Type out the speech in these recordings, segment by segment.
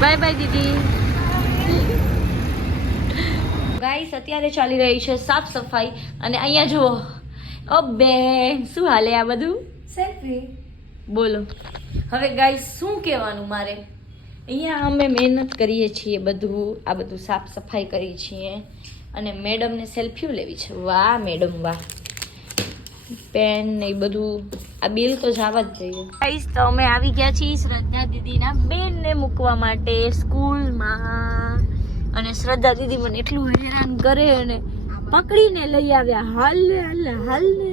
Bye bye દીદી. Guys અત્યારે ચાલી રહી છે સાફ સફાઈ અને અહીંયા જુઓ અબે શું હાલે આ બધું સેલ્ફી બોલો. હવે ગાઈસ શું કહેવાનું મારે, અહીંયા અમે મહેનત કરીએ છીએ, આ બધું સાફ સફાઈ કરી છીએ અને મેડમને સેલ્ફી લેવી છે. વાહ મેડમ વાહ. પેન ને બધું આ બિલ તો જવા જ જોઈએ. ગાઈસ તો અમે આવી ગયા છીએ શ્રદ્ધા દીદીના બેનને મૂકવા માટે સ્કૂલમાં અને શ્રદ્ધા દીદી મને એટલું હેરાન કરે અને પકડીને લઈ આવ્યા. હાલ ને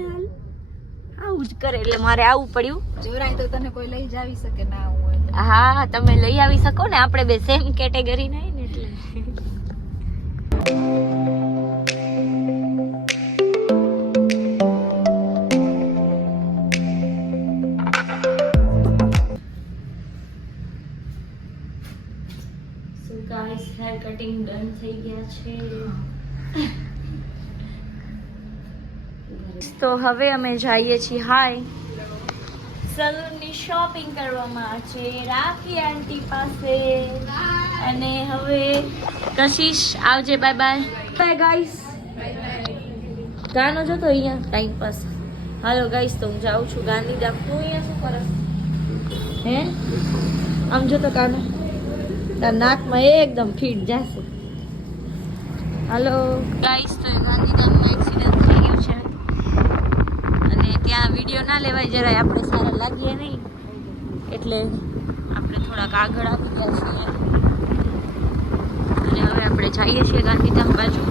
આવું જ કરે એટલે મારે આવવું પડ્યું. જોરાય તો તને કોઈ લઈ જાવી શકે ના હોય. હા તમે લઈ આવી શકો ને, આપણે બે સેમ કેટેગરી ના ને એટલે. ગાઈસ હેર કટિંગ ડન થઈ ગયા છે. તો હવે અમે જઈએ છીએ સલૂનની શોપિંગ કરવામાં છે રાખી આંટી પાસે. અને હવે કશિશ આવજે. Bye bye bye guys. ગાનો જતો અહીંયા ટાઈમ પાસ. હાલો ગાઈસ તો હું જાઉં છું ગાંધીધામ. તું અહીંયા શું કરસ હે? આમ જતો કાનો તાર નાકમાં એકદમ ફીટ જશે. હાલો ગાઈસ તો ગાંધીધામમાં એક્સિડન્ટ થઈ ગયું છે અને ત્યાં વિડીયો ના લેવાય જરાય, આપણે સારા લાગીએ નહીં એટલે આપણે થોડાક આગળ આવી ગયા છીએ અને હવે આપણે જઈએ છીએ ગાંધીધામ બાજુ.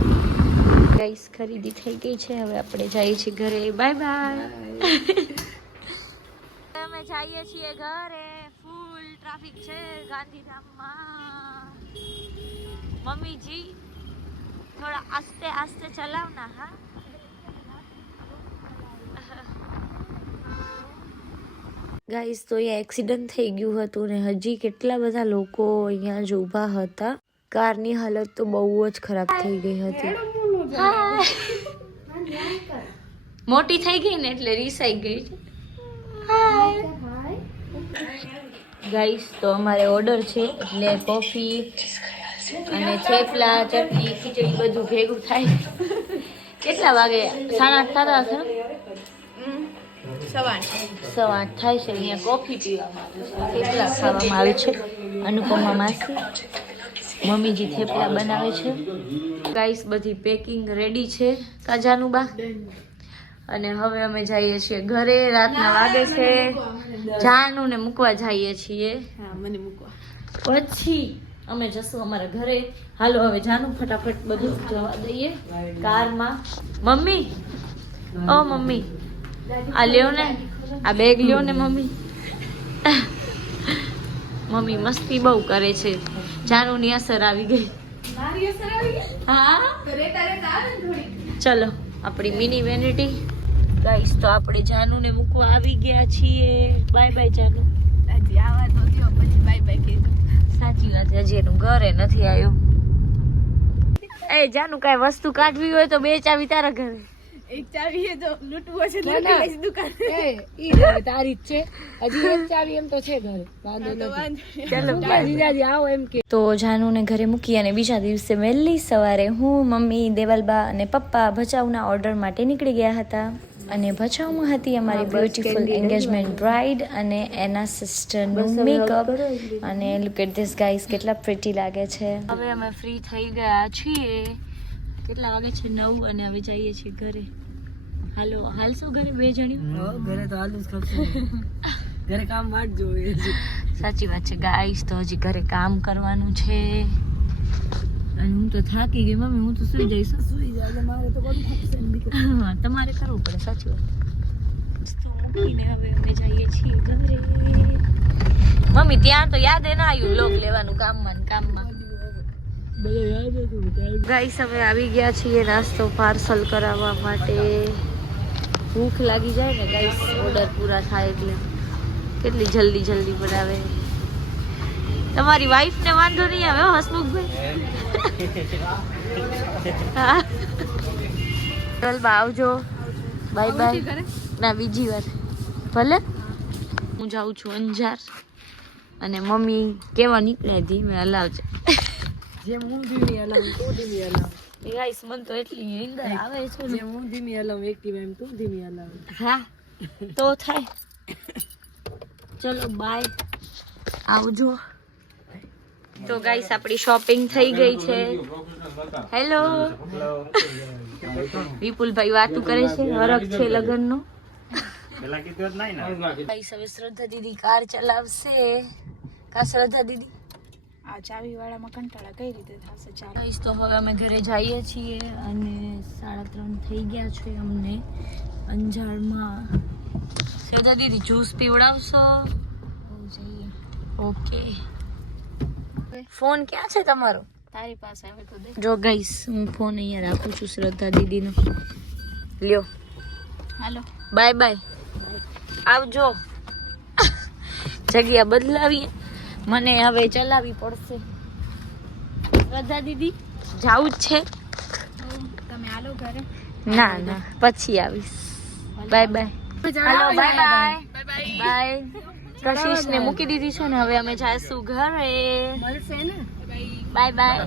ગાઈસ ખરીદી થઈ ગઈ છે, હવે આપણે જઈએ છીએ ઘરે. Bye bye. અમે જઈએ છીએ ઘરે. ફૂલ ટ્રાફિક છે ગાંધીધામમાં. મમ્મીજી થોડા આસ્તે આસ્તે ચલાવના. હા ગાઈસ તો અહીંયા એક્સિડન્ટ થઈ ગયું હતું ને હજી કેટલા બધા લોકો અહીંયા જ ઊભા હતા. કારની હાલત તો બહુ જ ખરાબ થઈ ગઈ હતી. મોટી થઈ ગઈ ને એટલે રીસાઈ ગઈ છે. ગાઈસ તો અમારે ઓર્ડર છે એટલે કોફી અને થેપલા ચટણી ખીચડી બધું ભેગું થાય. કેટલા વાગે? 8:30 થતા હશે ને? 8:15 થાય છે. અહીંયા કોફી પીવામાં આવે છે, થેપલા ખાવામાં આવે છે. અનુપમા માસી મમ્મીજી થેપલા બનાવે છે. ગાઈસ બધી પેકિંગ રેડી છે કાજાનુબા. અને હવે અમે જઈએ છીએ ઘરે. રાતના વાગે છે. જાનું ને મૂકવા જઈએ છીએ. મને મૂકવા પછી અમે જશું અમારા ઘરે. હાલો હવે જાનું ફટાફટ બધું જવા દઈએ કારમાં. મમ્મી ઓ મમ્મી આ લ્યો ને, આ બેગ લ્યો ને મમ્મી. મમ્મી મસ્તી બહુ કરે છે. જાનુની અસર આવી ગઈ. હા ચલો આપણી મિની વેનિટી. ગાઈસ તો આપણે જાનુને મૂકવા આવી ગયા છીએ. Bye bye Janu. હજી આવા તો થયો પછી બાય બાય કીધું. સાચી વાત છે, હજી એનું ઘરે નથી આવ્યો. એ જાનુ કાંઈ વસ્તુ કાઢવી હોય તો 2 ચાવી તારા ઘરે. એક ચાવી એ તો લૂંટવું હશે તો લઈ દુકાન. ઈ તારી જ છે. હજી એક ચાવી એમ તો છે ઘરે. ચાલો જીજાજી આવો એમ કે. તો જાનુને ઘરે મૂકી અને બીજા દિવસે વહેલી સવારે હું, મમ્મી, દેવલબા અને પપ્પા ભચાઉના ઓર્ડર માટે નીકળી ગયા હતા. અને ભચાઉમાં હતી અમારી બ્યુટીફુલ એન્ગેજમેન્ટ બ્રાઇડ અને એના સિસ્ટરનું મેકઅપ. અને લુક એટ ધીસ ગાઈસ, કેટલા પ્રિટી લાગે છે. હવે અમે ફ્રી થઈ ગયા છીએ. કેટલા વાગે છે? 9 અને હવે જઈએ છીએ ઘરે. હાલશું ઘરે 2 જણી? ઘરે તો હાલું જ ખપશે. ઘરે કામ વાટ જોઈએ. સાચી વાત છે ગાઈસ. તો હજી ઘરે કામ કરવાનું છે અને હું તો થાકી ગઈ મમ્મી. હું તો સુઈ જઈશ. સુઈ જાય મારે તો બધું થશે. હા તમારે કરવું પડે. સાચી વાત. તો મૂકીને હવે અમે જઈએ છીએ ઘરે. મમ્મી ત્યાં તો યાદ ના આવ્યું લોક લેવાનું કામમાં. ગાઈસ હવે આવી ગયા છીએ નાસ્તો પાર્સલ કરાવવા માટે. ભૂખ લાગી જાય ને ગાઈસ ઓર્ડર પૂરા થાય એટલે કેટલી જલ્દી બનાવે. તમારી વાઈફ ને વાંધો નહીં આવે હસમુખભાઈ. ચાલ બા આવજો. Bye bye. ના બીજી વાર ભલે. હું જાઉં છું અંજાર અને મમ્મી કેવા નીકળે ધીમે હલાવજે. જેમ હું ધીમી હલાવું તું ધીમી હલાવ. એ ગાઈસ મને તો એટલી નીંદર આવે છે ને. જેમ હું ધીમી હલાવું એક્ટિવા એમ તું ધીમી હલાવ. હા તો થાય. ચલો બાય, આવજો. તો ગાઈસ આપણી શોપિંગ થઈ ગઈ છે. હેલો વિપુલભાઈ વાતું કરે છે, હરખ છે લગનનો. ગાઈસ હવે શ્રદ્ધા દીદી કાર ચલાવશે. કા શ્રદ્ધા દીદી આ ચાવી વાળામાં કંટાળા કઈ રીતે થશે? ચાલો ગાઈસ તો હવે અમે ઘરે જઈએ છીએ અને 3:30 થઈ ગયા છે અમને અંજારમાં. શ્રદ્ધા દીદી જ્યુસ પીવડાવશો? જઈએ. ઓકે. ફોન ક્યાં છે તમારો? તારી પાસે આવે તો દે. જો ગાઈસ હું ફોન અહીંયા રાખું છું શ્રદ્ધા દીદીનો. લ્યો હાલો બાય બાય, આવજો. જગ્યા બદલાવીએ, મને હવે ચલાવવી પડશે. શ્રદ્ધા દીદી જાવું જ છે? તમે હાલો ઘરે. ના ના પછી આવીશ. Bye bye. હાલો બાય બાય બાય. કશિશ ને મૂકી દીધી છે ને હવે અમે જાઈશું ઘરે. મળશે ને? Bye bye.